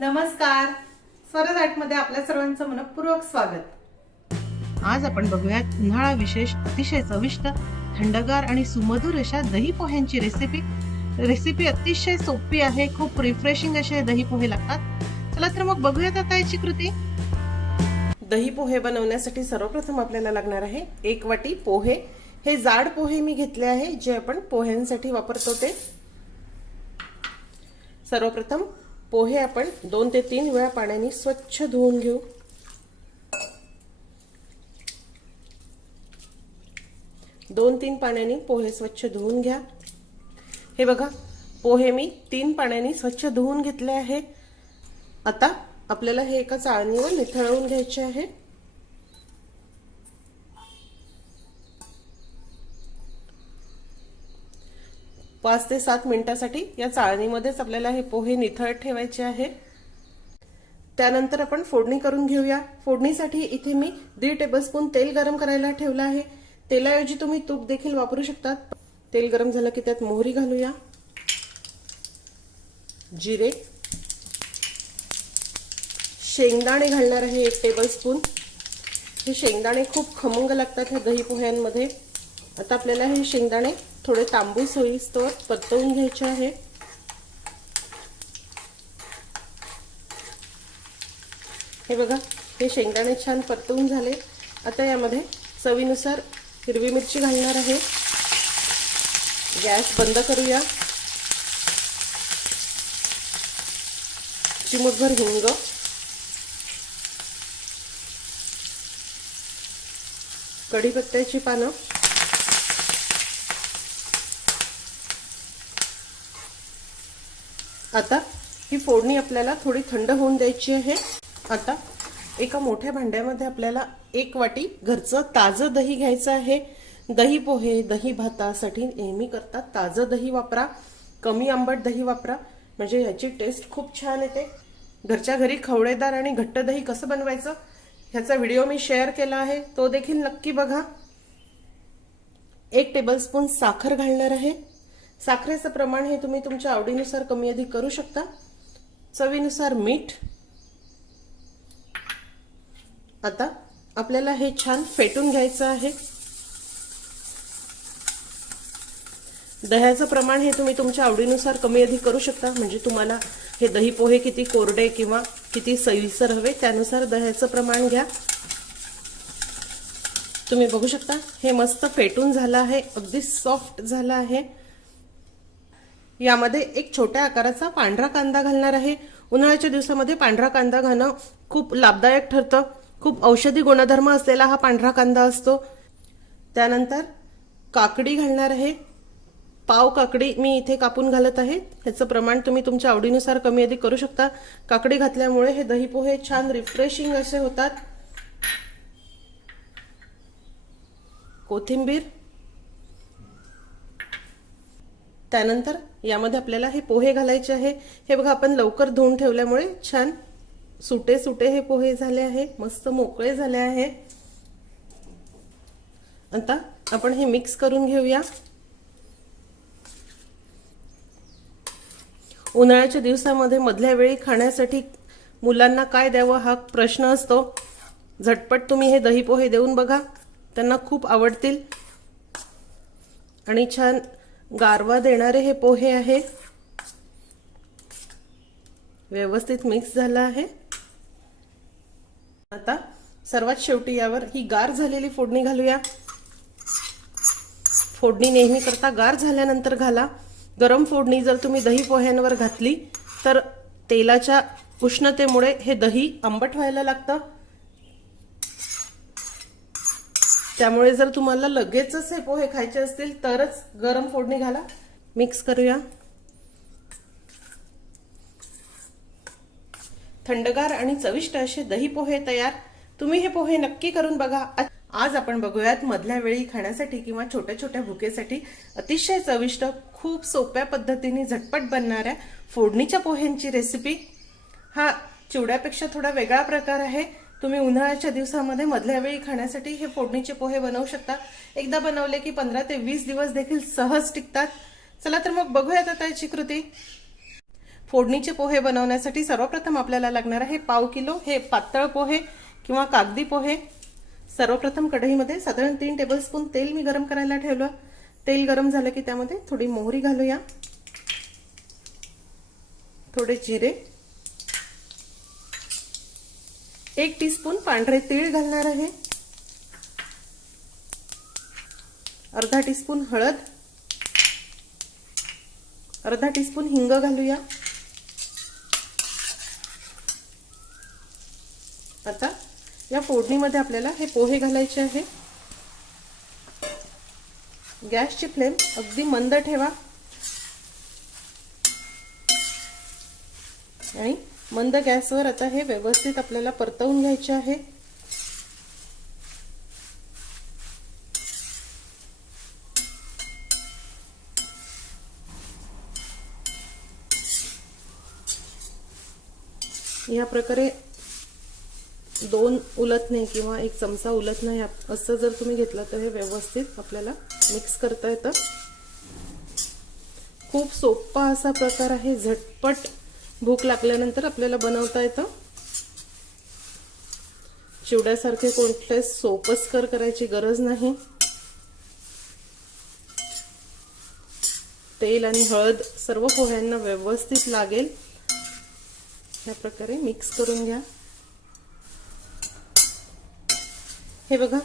नमस्कार. स्वरजमध्ये आपल्या सर्वांचं मनपूर्वक स्वागत. आज आपण बघूयात उन्हाळा विशेष अतिशय चविष्ट थंडगार आणि सुमधुर अशा दही पोह्यांची रेसिपी रेसिपी अतिशय सोपी आहे खूप रिफ्रेशिंग असे दही पोहे लागतात. चला तर मग बघूयात आता याची कृती. दही पोहे बनवण्यासाठी सर्वप्रथम आपल्याला लागणार आहे एक वाटी पोहे. हे जाड पोहे मी घेतले आहे जे आपण पोह्यांसाठी वापरतो ते. सर्वप्रथम पोहे आपण दोन ते तीन वेळा पाण्याने स्वच्छ धुवून घेऊ. दोन तीन पाण्याने पोहे स्वच्छ धुवून घ्या. हे बघा पोहे मी तीन पाण्याने स्वच्छ धुवून घेतले आहे आता आपल्याला हे एका चाळणीवर निथळवून घ्यायचे आहे. पाच ते सात मिनिटासाठी या चाळणीमध्येच आपल्याला हे पोहे निथळ ठेवायचे आहे. त्यानंतर आपण फोडणी करून घेऊया. फोडणीसाठी इथे मी दीड टेबलस्पून तेल गरम करायला ठेवलं आहे. तेलाऐवजी तुम्ही तूप देखील वापरू शकतात. तेल गरम झालं की त्यात मोहरी घालूया. जिरे. शेंगदाणे घालणार आहे एक टेबलस्पून हे शेंगदाणे खूप खमंग लागतात ह्या दही पोह्यांमध्ये. आता आपल्याला हे शेंगदाणे थोडे तांबूस होईस्तोवर परतवून घ्यायचे आहे हे बघा हे शेंगदाणे छान परतवून झाले. आता यामध्ये चवीनुसार हिरवी मिरची घालणार आहे. गॅस बंद करूया. चिमूटभर हिंग. कढीपत्त्याची पानं. आता ही फोडणी आपल्याला थोडी थंड होऊन द्यायची आहे. आता एका मोठ्या भांड्यामध्ये आपल्याला एक वाटी घरचं ताजं दही घ्यायचं आहे. दही पोहे दही भातासाठी नेहमी करता ताजं दही वापरा. कमी आंबट दही वापरा. म्हणजे ह्याची टेस्ट खूप छान येते. घरच्या घरी खवळेदार आणि घट्ट दही कसं बनवायचं ह्याचा व्हिडिओ मी शेअर केला आहे. तो देखील नक्की बघा. एक टेबलस्पून साखर घालणार आहे. साखरेचं प्रमाण हे तुम्ही तुमच्या आवडीनुसार कमी अधिक करू शकता. चवीनुसार मीठ. आता आपल्याला हे छान फेटून घ्यायचं आहे. दह्याचं प्रमाण हे तुम्ही तुमच्या आवडीनुसार कमी अधिक करू शकता. म्हणजे तुम्हाला हे दही पोहे किती कोरडे किंवा किती सैलसर हवे त्यानुसार दह्याचं प्रमाण घ्या. तुम्ही बघू शकता हे मस्त फेटून झालं आहे. अगदी सॉफ्ट झालं आहे. यामध्ये एक छोट्या आकाराचा पांढरा कांदा घालणार आहे. उन्हाळ्याच्या दिवसामध्ये पांढरा कांदा घालणं खूप लाभदायक ठरतं. खूप औषधी गुणधर्म असलेला हा पांढरा कांदा असतो. त्यानंतर काकडी घालणार आहे. पाव काकडी मी इथे कापून घालत आहे. ह्याचं प्रमाण तुम्ही तुमच्या आवडीनुसार कमी अधिक करू शकता. काकडी घातल्यामुळे हे दही पोहे छान रिफ्रेशिंग असे होतात. कोथिंबीर. त्यानंतर यामध्ये आपल्याला हे पोहे घालायचे आहे. हे बघा आपण लवकर धुवून ठेवल्यामुळे छान सुटे सुटे हे पोहे झाले आहे. मस्त मोकळे झाले आहे. आता आपण हे मिक्स करून घेऊया. उन्हाळ्याच्या दिवसामध्ये मधल्या वेळी खाण्यासाठी मुलांना काय द्यावं हा प्रश्न असतो. झटपट तुम्ही हे दही पोहे देऊन बघा. त्यांना खूप आवडतील. आणि छान गारवा देणारे हे पोहे आहे. व्यवस्थित मिक्स झालं आहे. आता सर्वात शेवटी यावर ही गार झालेली फोडणी घालूया. फोडणी नेहमी करता गार झाल्यानंतर घाला. गरम फोडणी जर तुम्ही दही पोह्यांवर घातली तर तेलाच्या उष्णतेमुळे हे दही आंबट व्हायला लागतं. त्यामुळे जर तुम्हाला लगेचच हे पोहे खायचे असतील तरच गरम फोडणी घाला. मिक्स करूया. थंडगार आणि चविष्ट असे दही पोहे तयार. तुम्ही हे पोहे नक्की करून बघा. आज आपण बघूयात मधल्या वेळी खाण्यासाठी किंवा छोट्या छोट्या भुकेसाठी अतिशय चविष्ट खूप सोप्या पद्धतीने झटपट बनणाऱ्या फोडणीच्या पोह्यांची रेसिपी हा चिवड्यापेक्षा थोडा वेगळा प्रकार आहे. तुम्ही उन्हाळ्याच्या दिवसामध्ये मधल्या वेळी खाण्यासाठी हे फोडणीचे पोहे बनवू शकता. एकदा बनवले की पंधरा ते वीस दिवस देखील सहज टिकतात. चला तर मग बघूयात आता याची कृती. फोडणीचे पोहे बनवण्यासाठी सर्वप्रथम आपल्याला लागणार आहे पाव किलो हे पातळ पोहे किंवा कागदी पोहे. सर्वप्रथम कढईमध्ये साधारण तीन टेबलस्पून तेल मी गरम करायला ठेवलं. तेल गरम झालं की त्यामध्ये थोडी मोहरी घालूया. थोडे जिरे. एक टीस्पून पांढरे तीळ घालणार आहे. अर्धा टीस्पून हळद. अर्धा टीस्पून हिंग घालूया. आता या फोडणीमध्ये आपल्याला हे पोहे घालायचे आहे. गॅसची फ्लेम अगदी मंद ठेवा आणि मंद गॅसवर आता हे व्यवस्थित आपल्याला परतवून घ्यायचे आहे. या प्रकारे दोन उलटणे किंवा एक चमचा उलटणे असं जर तुम्ही घेतलं तर हे व्यवस्थित आपल्याला मिक्स करता येतं. खूप सोपा असा प्रकार आहे. झटपट भूक लागल्यानंतर आपल्याला बनवता येतं. चिवड्यासारखे कोणते सोपस्कर करायची गरज नाही. तेल आणि हळद सर्व पोह्यांना व्यवस्थित लागेल. ह्या प्रकारे मिक्स करून घ्या. हे बघा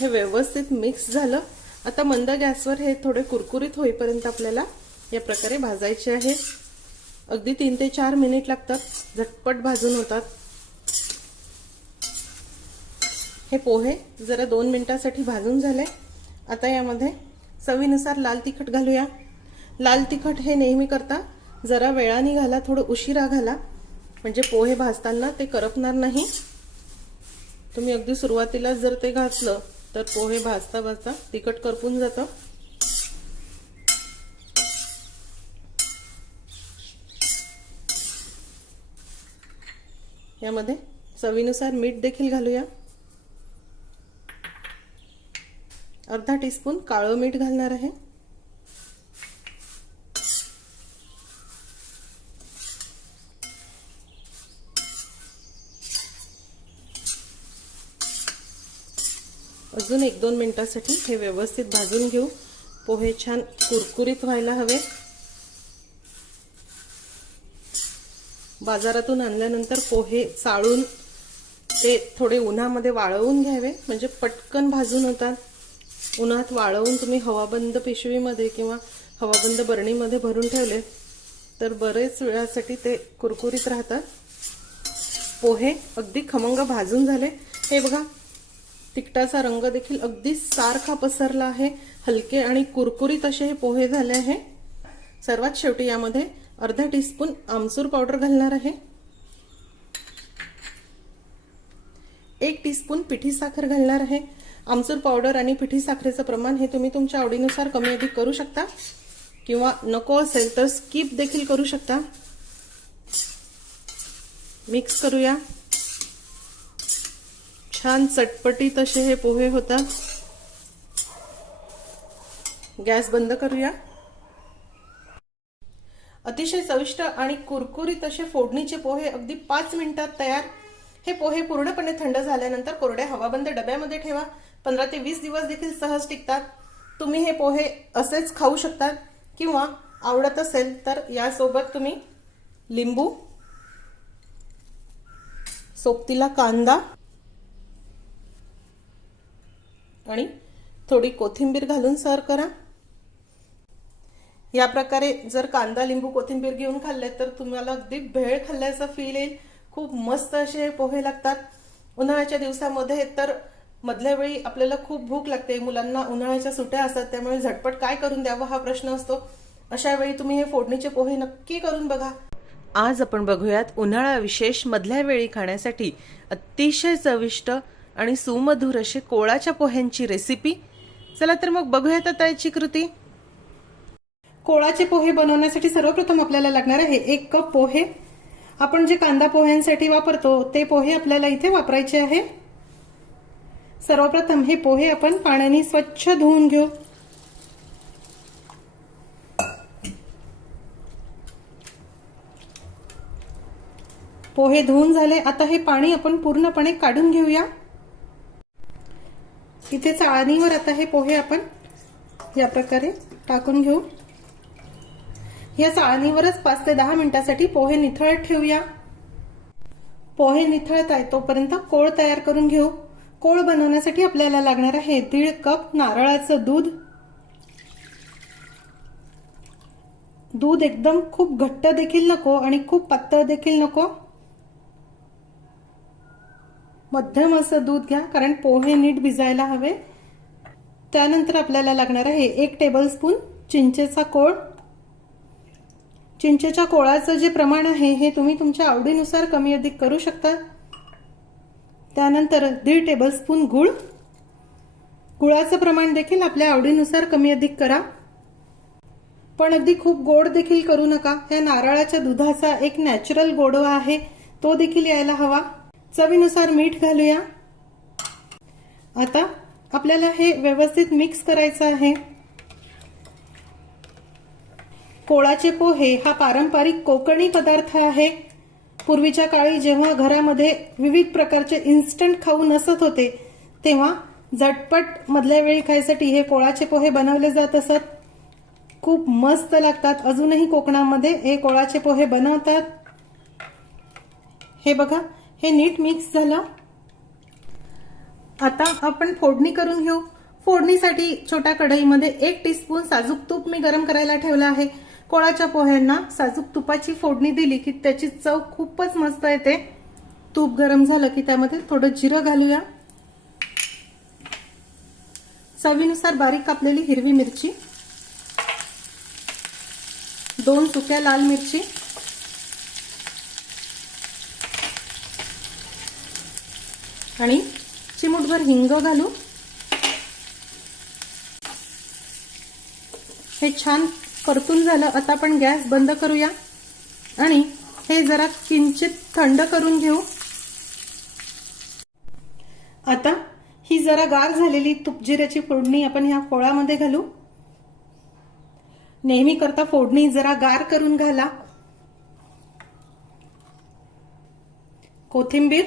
हे व्यवस्थित मिक्स झालं. आता मंद गॅसवर हे थोडे कुरकुरीत होईपर्यंत आपल्याला या प्रकारे भाजायचे आहे. अगदी तीन ते चार मिनिट लागतात. झटपट भाजून होतात. हे पोहे जरा दोन मिनिटासाठी भाजून झाले. आता यामध्ये चवीनुसार लाल तिखट घालूया. लाल तिखट हे नेहमी करता जरा वेळाने घाला थोडं उशिरा घाला. म्हणजे पोहे भाजताना ते करपणार नाही. तुम्ही अगदी सुरुवातीला जर ते घातलं तर पोहे भाजता भाजता तिखट करपून जातं. यामध्ये चवीनुसार मीठ देखील घालूया. अर्धा टीस्पून काळं मीठ घालणार आहे. अजून एक दोन मिनिटांसाठी हे व्यवस्थित भाजून घेऊ. पोहे छान कुरकुरीत व्हायला हवे. बाजारातून आणल्यानंतर पोहे चाळून ते थोडे उन्हामध्ये वाळवून घ्यावे. म्हणजे पटकन भाजून होतात. उन्हात वाळवून तुम्ही हवाबंद पिशवीमध्ये किंवा हवाबंद बरणीमध्ये भरून ठेवले तर बरेच वेळासाठी ते कुरकुरीत राहतात. पोहे अगदी खमंग भाजून झाले. हे बघा तिखटाचा रंग देखील अगदी सारखा पसरला आहे. हलके आणि कुरकुरीत असे हे पोहे झाले आहे. सर्वात शेवटी यामध्ये अर्धा टीस्पून आमचूर पावडर घालणार आहे. एक टीस्पून पिठी साखर घालणार आहे. आमचूर पावडर आणि पिठी साखरेचं प्रमाण हे तुम्ही तुमच्या आवडीनुसार कमी अधिक करू शकता. किंवा नको असेल तर स्किप देखील करू शकता. मिक्स करूया. छान चटपटीत असे हे पोहे होतात. गॅस बंद करूया. अतिशय चविष्ट आणि कुरकुरीत असे फोडणीचे पोहे अगदी पाच मिनिटात तयार. हे पोहे पूर्णपणे थंड झाल्यानंतर कोरड्या हवाबंद डब्यामध्ये ठेवा. पंधरा ते वीस दिवस देखील सहज टिकतात. तुम्ही हे पोहे असेच खाऊ शकतात किंवा आवडत असेल तर यासोबत तुम्ही लिंबू सोबतीला कांदा आणि थोडी कोथिंबीर घालून सर्व करा. या प्रकारे जर कांदा लिंबू कोथिंबीर घेऊन खाल्ले तर तुम्हाला अगदी भेळ खाल्ल्याचा फील येईल. खूप मस्त असे हे पोहे लागतात. उन्हाळ्याच्या दिवसामध्ये तर मधल्या वेळी आपल्याला खूप भूक लागते. मुलांना उन्हाळ्याच्या सुट्या असतात त्यामुळे झटपट काय करून द्यावं हा प्रश्न असतो. अशा वेळी तुम्ही हे फोडणीचे पोहे नक्की करून बघा. आज आपण बघूयात उन्हाळा विशेष मधल्या वेळी खाण्यासाठी अतिशय चविष्ट आणि सुमधुर असे कोळाच्या पोह्यांची रेसिपी चला तर मग बघूयात आता याची कृती. कोळाचे पोहे बनवण्यासाठी सर्वप्रथम आपल्याला लागणार आहे एक कप पोहे. आपण जे कांदा पोह्यांसाठी वापरतो ते पोहे आपल्याला इथे वापरायचे आहे. सर्वप्रथम हे पोहे आपण पाण्याने स्वच्छ धुवून घेऊ. पोहे धुवून झाले आता हे पाणी आपण पूर्णपणे काढून घेऊया. इथे चाळणीवर आता हे पोहे आपण या प्रकारे टाकून घेऊ. या चाळणीवरच पाच ते दहा मिनिटासाठी पोहे निथळत ठेवूया. पोहे निथळत आहे तोपर्यंत कोळ तयार करून घेऊ. कोळ बनवण्यासाठी आपल्याला लागणार आहे दीड कप नारळाचं दूध. दूध एकदम खूप घट्ट देखील नको आणि खूप पातळ देखील नको. मध्यम असं दूध घ्या कारण पोहे नीट भिजायला हवे. त्यानंतर आपल्याला लागणार आहे एक टेबलस्पून चिंचेचा कोळ. चिंचेच्या कोळाचं जे प्रमाण आहे हे तुम्ही तुमच्या आवडीनुसार कमी अधिक करू शकता. त्यानंतर दीड टेबलस्पून गुळ. गुळाचं प्रमाण देखील आपल्या आवडीनुसार कमी अधिक करा. पण अगदी खूप गोड देखील करू नका. या नारळाच्या दुधाचा एक नॅचरल गोडवा आहे तो देखील यायला हवा. चवीनुसार मीठ घालूया. आता आपल्याला हे व्यवस्थित मिक्स करायचं आहे. कोळाचे पोहे हा पारंपरिक कोकणी पदार्थ आहे. पूर्वीच्या काळी जेव्हा घरामध्ये विविध प्रकारचे इन्स्टंट खाऊ नसत होते तेव्हा झटपट मधल्या वेळी खायसाठी हे कोळाचे पोहे बनवले जात असत. खूप मस्त लागतात. अजूनही कोकणामध्ये हे कोळाचे पोहे बनवतात. हे बघा हे नीट मिक्स झालं. आता आपण फोडणी करून घेऊ. फोडणीसाठी छोट्या कढईमध्ये एक टीस्पून साजूक तूप मी गरम करायला ठेवलं आहे. कोळाच्या पोह्यांना साजूक तुपाची फोडणी दिली की त्याची चव खूपच मस्त येते. तूप गरम झालं की त्यामध्ये थोडं जिरं घालूया. चवीनुसार बारीक कापलेली हिरवी मिरची. दोन सुक्या लाल मिरची. आणि चिमूटभर हिंग घालू. हे छान परतून झालं आता आपण गॅस बंद करूया. आणि हे जरा किंचित थंड करून घेऊ. आता ही जरा गार झालेली तुपजिऱ्याची फोडणी आपण ह्या कोळामध्ये घालू. नेहमी करता फोडणी जरा गार करून घाला. कोथिंबीर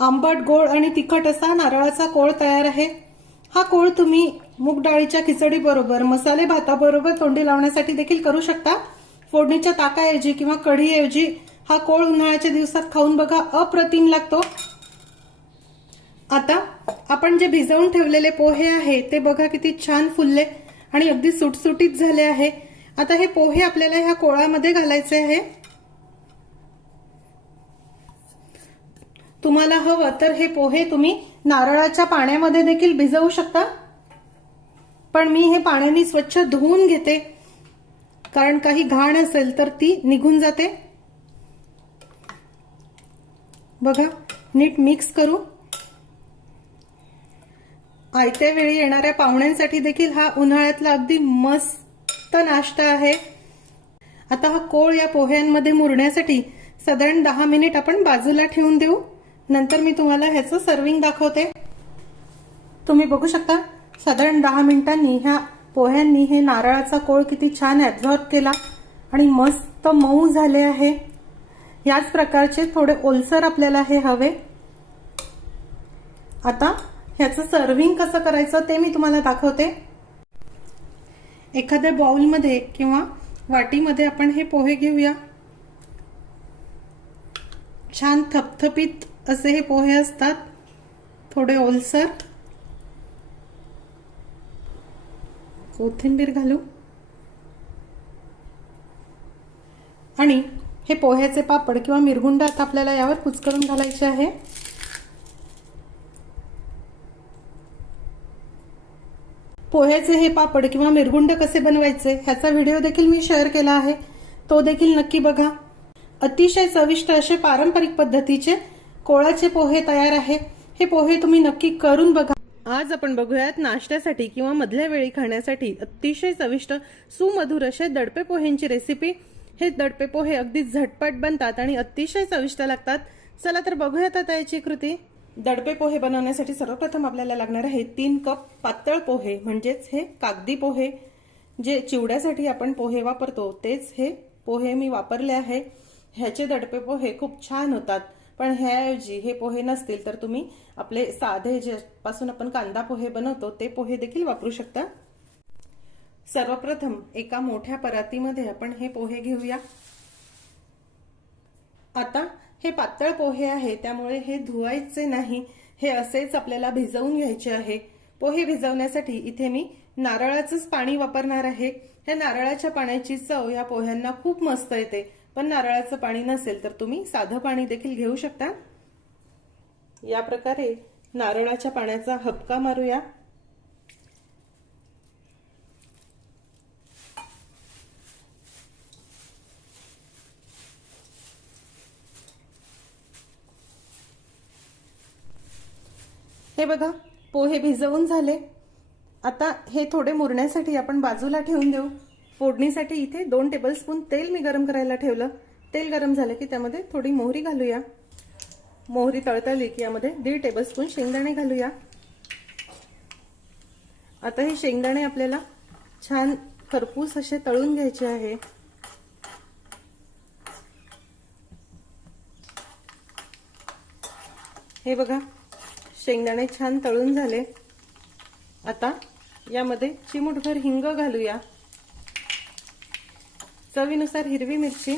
आंबट गोड आणि तिखट असा नारळाचा कोळ तयार आहे. हा कोळ तुम्ही मूग डाळीच्या खिचडी बरोबर मसाले भाताबरोबर तोंडी लावण्यासाठी देखील करू शकता. फोडणीच्या ताकाऐवजी किंवा कढीऐवजी हा कोळ उन्हाळ्याच्या दिवसात खाऊन बघा अप्रतिम लागतो. आता आपण जे भिजवून ठेवलेले पोहे आहे ते बघा किती छान फुलले आणि अगदी सुटसुटीत झाले आहे. आता हे पोहे आपल्याला ह्या कोळामध्ये घालायचे आहे. तुम्हाला हवं तर हे पोहे तुम्ही नारळाच्या पाण्यामध्ये देखील भिजवू शकता. पण मी हे पाण्याने स्वच्छ धुवून घेते. कारण काही घाण असेल तर ती निघून जाते. बघा नीट मिक्स करू. आयत्या वेळी येणाऱ्या पाहुण्यांसाठी देखील हा उन्हाळ्यातला अगदी मस्त नाश्ता आहे. आता हा कोळ या पोह्यांमध्ये मुरण्यासाठी साधारण दहा मिनिट आपण बाजूला ठेवून देऊ. नंतर मी तुम्हाला ह्याचं सर्विंग दाखवते. तुम्ही बघू शकता साधारण दहा मिनिटांनी ह्या पोह्यांनी हे नारळाचा कोळ किती छान ऍब्झॉर्ब केला आणि मस्त मऊ झाले आहे. याच प्रकारचे थोडे ओलसर आपल्याला हे हवे. आता ह्याचं सर्विंग कसं करायचं ते मी तुम्हाला दाखवते. एखाद्या बाउलमध्ये किंवा वाटीमध्ये आपण हे पोहे घेऊया. छान थपथपीत असे हे पोहे असतात. थोडे ओलसर. कोथिंबीर घालू. आणि हे पोह्याचे पापड किंवा मिरगुंड आता आपल्याला यावर कुचकरून घालायचे आहे. पोह्याचे हे पापड किंवा मिरगुंड कसे बनवायचे ह्याचा व्हिडिओ देखील मी शेअर केला आहे. तो देखील नक्की बघा. अतिशय चविष्ट असे पारंपरिक पद्धतीचे कोळाचे पोहे तयार आहे हे पोहे तुम्ही नक्की करून बघा. आज आपण बघूयात नाश्त्यासाठी किंवा मधल्या वेळी खाण्यासाठी अतिशय चविष्ट सुमधुर असे दडपे पोह्यांची रेसिपी हे दडपे पोहे अगदी झटपट बनतात आणि अतिशय चविष्ट लागतात. चला तर बघूयात आता याची कृती. दडपे पोहे बनवण्यासाठी सर्वप्रथम आपल्याला लागणार आहे तीन कप पातळ पोहे म्हणजेच हे कागदी पोहे. जे चिवड्यासाठी आपण पोहे वापरतो तेच हे पोहे मी वापरले आहे. ह्याचे दडपे पोहे खूप छान होतात. पण ह्याऐवजी हे पोहे नसतील तर तुम्ही आपले साधे ज्यापासून आपण कांदा पोहे बनवतो ते पोहे देखील वापरू शकता. सर्वप्रथम एका मोठ्या परातीमध्ये आपण हे पोहे घेऊया. आता हे पातळ पोहे आहे त्यामुळे हे धुवायचे नाही. हे असेच आपल्याला भिजवून घ्यायचे आहे. पोहे भिजवण्यासाठी इथे मी नारळाचंच पाणी वापरणार आहे. ह्या नारळाच्या पाण्याची चव या पोह्यांना खूप मस्त येते. पण नारळाचं पाणी नसेल तर तुम्ही साधं पाणी देखील घेऊ शकता. या प्रकारे नारळाच्या पाण्याचा हपका मारूया. हे बघा पोहे भिजवून झाले. आता हे थोडे मुरण्यासाठी आपण बाजूला ठेवून देऊ. फोडणीसाठी इथे दोन टेबलस्पून तेल मी गरम करायला ठेवलं. तेल गरम झालं की त्यामध्ये थोडी मोहरी घालूया. मोहरी तळतळली की यामध्ये दीड टेबलस्पून शेंगदाणे घालूया. आता हे शेंगदाणे आपल्याला छान खरपूस असे तळून घ्यायचे आहे. हे बघा शेंगदाणे छान तळून झाले. आता यामध्ये चिमूटभर हिंग घालूया. चवीनुसार हिरवी मिरची.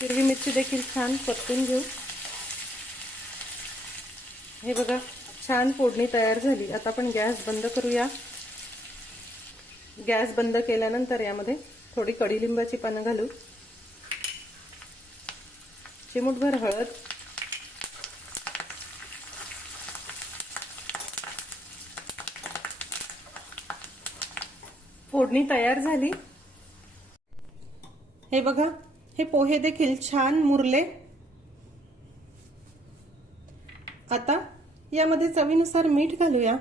हिरवी मिरची देखील छान परतून घेऊ. हे बघा छान फोडणी तयार झाली. आता आपण गॅस बंद करूया. गॅस बंद केल्यानंतर यामध्ये थोडी कडीलिंबाची पानं घालू. चिमूटभर हळद. फोडणी तयार झाली. हे बघा हे पोहे देखील छान मुरले. आता यामध्ये चवीनुसार मीठ घालूया.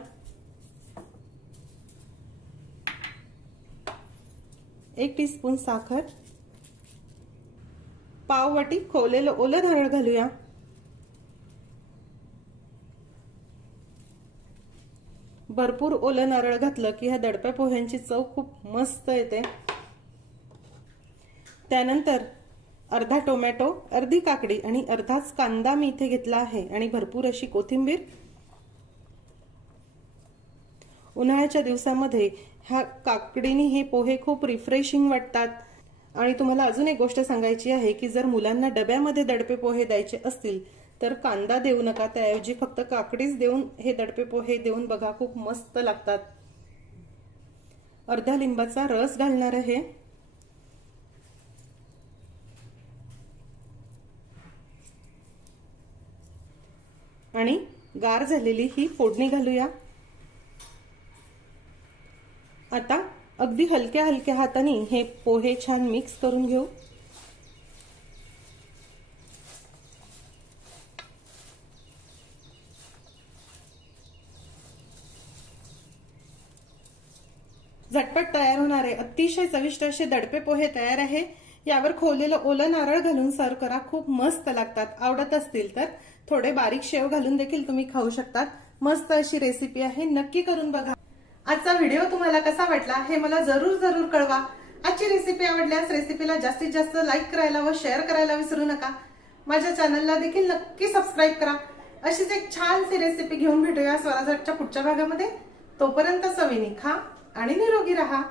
एक टीस्पून साखर. पाववाटी खोवलेलं ओलं नारळ घालूया. भरपूर ओलं नारळ घातलं की ह्या दडप्या पोह्यांची चव खूप मस्त येते. त्यानंतर अर्धा टोमॅटो अर्धी काकडी आणि अर्धाच कांदा मी इथे घेतला आहे आणि भरपूर अशी कोथिंबीर. उन्हाळ्याच्या दिवसामध्ये ह्या काकडीनी हे पोहे खूप रिफ्रेशिंग वाटतात. आणि तुम्हाला अजून एक गोष्ट सांगायची आहे की जर मुलांना डब्यामध्ये दडपे पोहे द्यायचे असतील तर कांदा देऊ नका त्याऐवजी फक्त काकडीच देऊन हे दडपे पोहे देऊन बघा खूप मस्त लागतात. अर्ध्या लिंबाचा रस घालणार आहे. आणि गार झालेली ही फोडणी घालूया. आता अगदी हलक्या हलक्या हाताने हे पोहे छान मिक्स करून घेऊ. झटपट तयार होणारे अतिशय चविष्ट असे दडपे पोहे तयार आहे. यावर खोवलेलं ओलं नारळ घालून सर्व करा. खूप मस्त लागतात. आवडत असतील तर थोडे बारीक शेव घालून देखील तुम्ही खाऊ शकतात. मस्त अशी रेसिपी आहे. नक्की करून बघा. आजचा व्हिडिओ तुम्हाला कसा वाटला हे मला जरूर जरूर कळवा. आजची रेसिपी आवडल्यास रेसिपीला जास्तीत जास्त लाईक करायला व शेअर करायला विसरू नका. माझ्या चॅनलला देखील नक्की सबस्क्राईब करा. अशीच एक छानशी रेसिपी घेऊन भेटूया स्वराजच्या पुढच्या भागामध्ये. तोपर्यंत सविनी खा आणि निरोगी राहा.